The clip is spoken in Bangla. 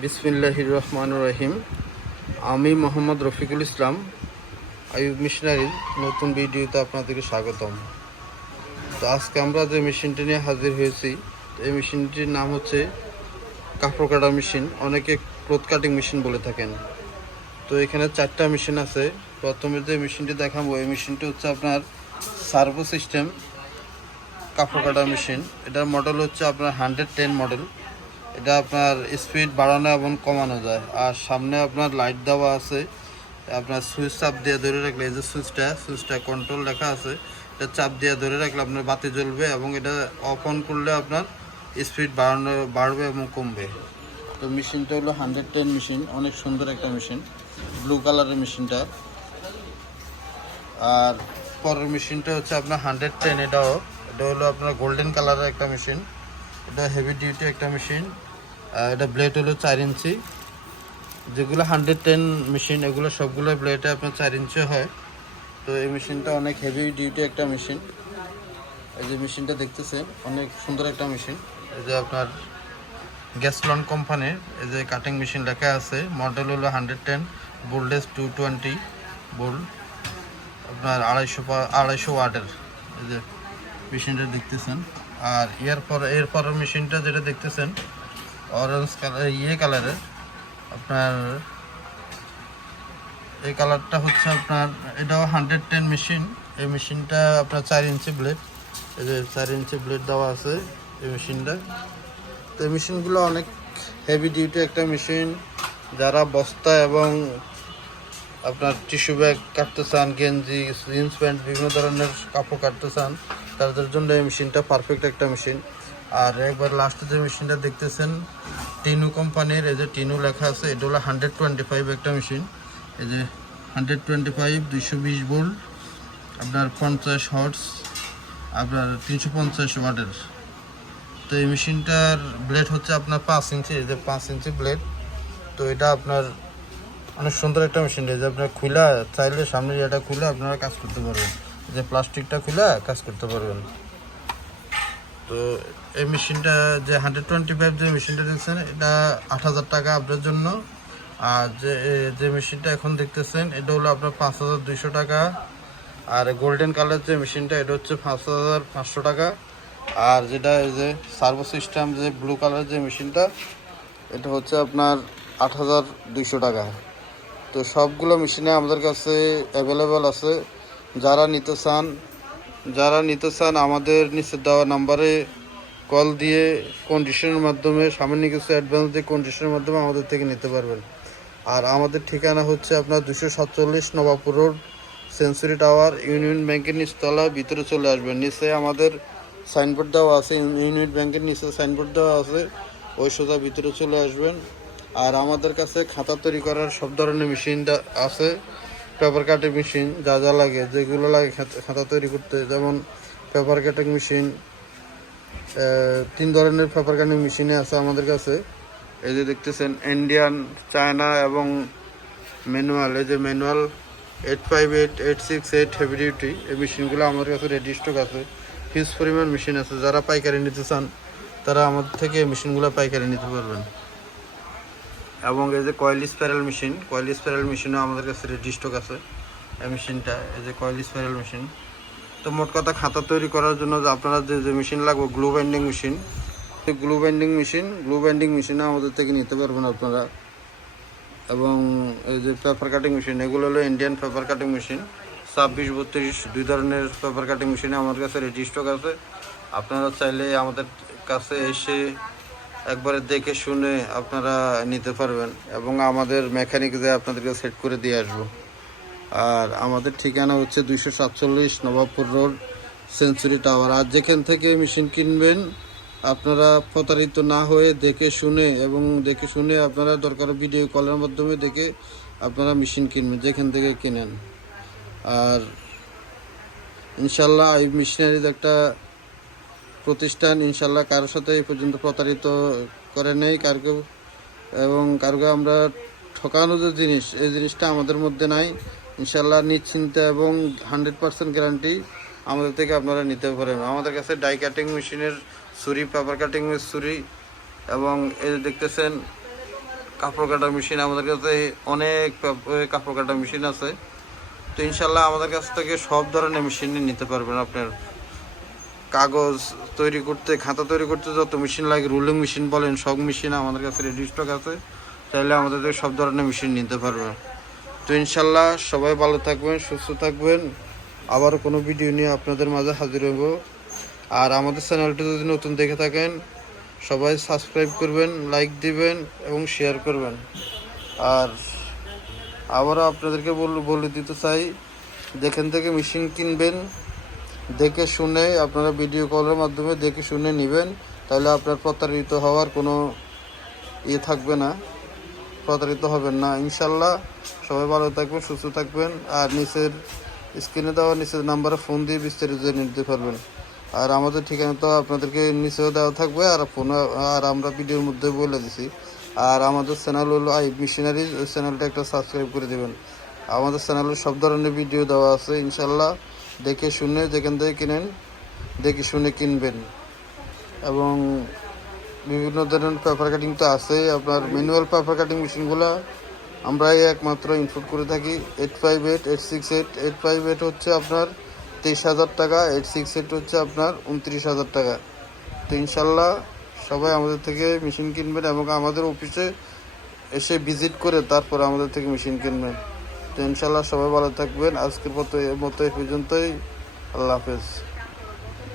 বিসমিল্লাহির রহমান রহিম। আমি মোহাম্মদ রফিকুল ইসলাম, আইয়ুব মিশনারির নতুন ভিডিওতে আপনাদেরকে স্বাগতম। তো আজকে আমরা যে মেশিনটি নিয়ে হাজির হয়েছি, এই মেশিনটির নাম হচ্ছে কাপড় কাটা মেশিন। অনেকে ক্লোথ কাটিং মেশিন বলে থাকেন। তো এখানে চারটা মেশিন আছে। প্রথমে যে মেশিনটি দেখাবো, এই মেশিনটি হচ্ছে আপনার সার্ভো সিস্টেম কাপড় কাটা মেশিন। এটার মডেল হচ্ছে আপনার হান্ড্রেড টেন মডেল এটা আপনার স্পিড বাড়ানো এবং কমানো যায়। আর সামনে আপনার লাইট দেওয়া আছে। আপনার সুইচ চাপ দিয়ে ধরে রাখলে, এই যে সুইচটা সুইচটা কন্ট্রোল লেখা আছে, এটা চাপ দিয়ে ধরে রাখলে আপনার বাতি জ্বলবে এবং এটা অফ অন করলে আপনার স্পিড বাড়ানো, বাড়বে এবং কমবে। তো মেশিনটা হলো হান্ড্রেড টেন মেশিন অনেক সুন্দর একটা মেশিন ব্লু কালারের মেশিনটা আর পরের মেশিনটা হচ্ছে আপনার হান্ড্রেড টেন এটাও। এটা হলো আপনার গোল্ডেন কালারের একটা মেশিন এটা হেভি ডিউটি একটা মেশিন এটা ব্লেড হলো চার ইঞ্চি। যেগুলো হান্ড্রেড টেন মেশিন এগুলো সবগুলো ব্লেডে আপনার চার ইঞ্চি হয়। তো এই মেশিনটা অনেক হেভি ডিউটি একটা মেশিন এই যে মেশিনটা দেখতেছেন, অনেক সুন্দর একটা মেশিন এই যে আপনার গ্যাসলন কোম্পানির এই যে কাটিং মেশিন লেখা আছে। মডেল হলো hundred ten voltage two twenty volt আপনার আড়াইশো আড়াইশো ওয়াটের। এই যে মেশিনটা দেখতেছেন। আর এরপর এরপর মেশিনটা যেটা দেখতেছেন অরেঞ্জ কালার ইয়ে কালারের আপনার এই কালারটা হচ্ছে আপনার, এটাও হান্ড্রেড টেন মেশিন এই মেশিনটা আপনার চার ইঞ্চি ব্লেড এই যে চার ইঞ্চি ব্লেড দেওয়া আছে এই মেশিনটা তো এই মেশিনগুলো অনেক হেভি ডিউটি একটা মেশিন যারা বস্তা এবং আপনার টিস্যু ব্যাগ কাটতে চান, গেঞ্জি জিন্স প্যান্ট বিভিন্ন ধরনের কাপড় কাটতে চান, তাদের জন্য এই মেশিনটা পারফেক্ট একটা মেশিন আর একবার লাস্টে যে মেশিনটা দেখতেছেন, টিনু কোম্পানির, এই যে টিনু লেখা আছে, এটা হলো হান্ড্রেড টোয়েন্টি ফাইভ একটা মেশিন এই যে হান্ড্রেড টোয়েন্টি ফাইভ দুইশো বিশ ভোল্ট আপনার পঞ্চাশ হর্স আপনার তিনশো পঞ্চাশ ওয়াটের। তো এই মেশিনটার ব্লেড হচ্ছে আপনার পাঁচ ইঞ্চি, এই যে পাঁচ ইঞ্চি ব্লেড তো এটা আপনার অনেক সুন্দর একটা মেশিন এই যে আপনার খুলা চাইলে সামনে এটা খুলে আপনারা কাজ করতে পারবেন। যে প্লাস্টিকটা খুলে কাজ করতে পারবেন। তো এই মেশিনটা যে হান্ড্রেড টোয়েন্টি ফাইভ যে মেশিনটা দেখছেন, এটা আট হাজার টাকা আপনার জন্য। আর যে যে মেশিনটা এখন দেখতেছেন, এটা হলো আপনার পাঁচ হাজার দুইশো টাকা। আর গোল্ডেন কালার যে মেশিনটা, এটা হচ্ছে পাঁচ হাজার পাঁচশো টাকা। আর যেটা এই যে সার্ভো সিস্টেম যে ব্লু কালার যে মেশিনটা, এটা হচ্ছে আপনার আট হাজার দুইশো টাকা। তো সবগুলো মেশিনে আমাদের কাছে অ্যাভেলেবেল আছে। যারা নিতে চান যারা নিতে চান, আমাদের নিচে দেওয়া নাম্বারে কল দিয়ে কন্ডিশনের মাধ্যমে সামান্য কিছু অ্যাডভান্স দিয়ে কন্ডিশনের মাধ্যমে আমাদের থেকে নিতে পারবেন। আর আমাদের ঠিকানা হচ্ছে আপনার দুশো সাতচল্লিশ Nawabpur road, century tower, union ব্যাংকের নিচতলা, ভিতরে চলে আসবেন। নিচে আমাদের সাইনবোর্ড দেওয়া আছে, ইউনিয়ন ব্যাংকের নিচে সাইনবোর্ড দেওয়া আছে, ওই সোজা ভিতরে চলে আসবেন। আর আমাদের কাছে খাতা তৈরি করার সব ধরনের মেশিন আছে। পেপার কাটিং মেশিন যা যা লাগে, যেগুলো লাগে খাতা- তৈরি করতে। যেমন পেপার কাটিং মেশিন তিন ধরনের পেপার কাটিং মেশিনে আছে আমাদের কাছে। এই যে দেখতেছেন, ইন্ডিয়ান, চায়না এবং ম্যানুয়াল। এই যে manual, eight five eight eight six eight heavy duty. এই মেশিনগুলো আমাদের কাছে রেডি স্টক আছে। হিউজ পরিমাণ মেশিন আছে। যারা পাইকারি নিতে চান, তারা আমাদের থেকে মেশিনগুলো পাইকারি নিতে পারবেন। এবং এই যে coil spiral machine coil spiral মেশিনও আমাদের কাছে রেডি স্টক আছে। এই মেশিনটা এই যে কয়েল স্প্যারাল মেশিন তো মোট কথা খাতা তৈরি করার জন্য যে আপনারা যে যে মেশিন লাগবে glue binding machine glue binding machine glue binding মেশিনও আমাদের থেকে নিতে পারবেন আপনারা। এবং এই যে পেপার কাটিং মেশিন এগুলো হলো ইন্ডিয়ান পেপার কাটিং মেশিন ছাব্বিশ, বত্রিশ, দুই ধরনের পেপার কাটিং মেশিন আমার কাছে রেডি স্টক আছে। আপনারা চাইলে আমাদের কাছে এসে একবারে দেখে শুনে আপনারা নিতে পারবেন এবং আমাদের মেকানিক যে আপনাদেরকে সেট করে দিয়ে আসব। আর আমাদের ঠিকানা হচ্ছে দুইশো সাতচল্লিশ নবাবপুর রোড, সেঞ্চুরি টাওয়ার। আর যেখান থেকে মেশিন কিনবেন, আপনারা প্রতারিত না হয়ে দেখে শুনে এবং দেখে শুনে আপনারা দরকার ভিডিও কলের মাধ্যমে দেখে আপনারা মেশিন কিনবেন, যেখান থেকে কিনেন। আর ইনশাল্লাহ এই মেশিনারির একটা প্রতিষ্ঠান ইনশাল্লাহ কারোর সাথে এই পর্যন্ত প্রতারিত করে নেই, কারকে এবং কারকে আমরা ঠকানো যে জিনিস, এই জিনিসটা আমাদের মধ্যে নাই। ইনশাল্লাহ নিশ্চিন্তে এবং হান্ড্রেড পার্সেন্ট গ্যারান্টি আমাদের থেকে আপনারা নিতে পারেন। আমাদের কাছে ডাই কাটিং মেশিনের ছুরি পেপার কাটিং ছুরি এবং এই দেখতেছেন, কাপড় কাটার মেশিন, আমাদের কাছে অনেক কাপড় কাটার মেশিন আছে। তো ইনশাল্লাহ আমাদের কাছ থেকে সব ধরনের মেশিন নিতে পারবেন আপনার। কাগজ তৈরি করতে, খাতা তৈরি করতে যত মেশিন লাগে রুলিং মেশিন বলেন, সব মেশিন আমাদের কাছে রেডি স্টক আছে। চাইলে আমাদের সব ধরনের মেশিন নিতে পারবেন তো ইনশাল্লাহ সবাই ভালো থাকবেন, সুস্থ থাকবেন। আবার কোনো ভিডিও নিয়ে আপনাদের মাঝে হাজির হব। আর আমাদের চ্যানেলটি যদি নতুন দেখে থাকেন, সবাই সাবস্ক্রাইব করবেন লাইক দিবেন এবং শেয়ার করবেন। আর আবারও আপনাদেরকে বল, বলে দিতে চাই, যেখান থেকে মেশিন কিনবেন দেখে শুনে আপনারা ভিডিও কলের মাধ্যমে দেখে শুনে নেবেন, তাহলে আপনার প্রতারিত হওয়ার কোনো ইয়ে থাকবে না, প্রতারিত হবেন না। ইনশাল্লাহ সবাই ভালো থাকবেন, সুস্থ থাকবেন, আর নিচের স্ক্রিনে দেওয়া নিচের নাম্বারে ফোন দিয়ে বিস্তারিত নিতে পারবেন। আর আমাদের ঠিকানা তো আপনাদেরকে নিচেও দেওয়া থাকবে, আর ফোন আর আমরা ভিডিওর মধ্যে বলে দিছি। আর আমাদের চ্যানেল হলো আই মিশনারি ওই চ্যানেলটা একটা সাবস্ক্রাইব করে দেবেন। আমাদের চ্যানেলে সব ধরনের ভিডিও দেওয়া আছে ইনশাল্লাহ দেখে শুনে যেখান থেকে কিনেন, দেখে শুনে কিনবেন। এবং বিভিন্ন ধরনের পেপার কাটিং তো আছে। আপনার ম্যানুয়াল পেপার কাটিং মেশিনগুলো আমরাই একমাত্র ইনপুট করে থাকি। Eight five eight eight six eight eight five eight হচ্ছে আপনার তেইশ হাজার টাকা এইট সিক্স এইট হচ্ছে আপনার উনত্রিশ হাজার টাকা। তো ইনশাল্লাহ সবাই আমাদের থেকে মেশিন কিনবেন এবং আমাদের অফিসে এসে ভিজিট করে তারপর আমাদের থেকে মেশিন কিনবেন। তো ইনশাল্লাহ সবাই ভালো থাকবেন। আজকের মতো মতো এই পর্যন্তই। আল্লাহ হাফেজ।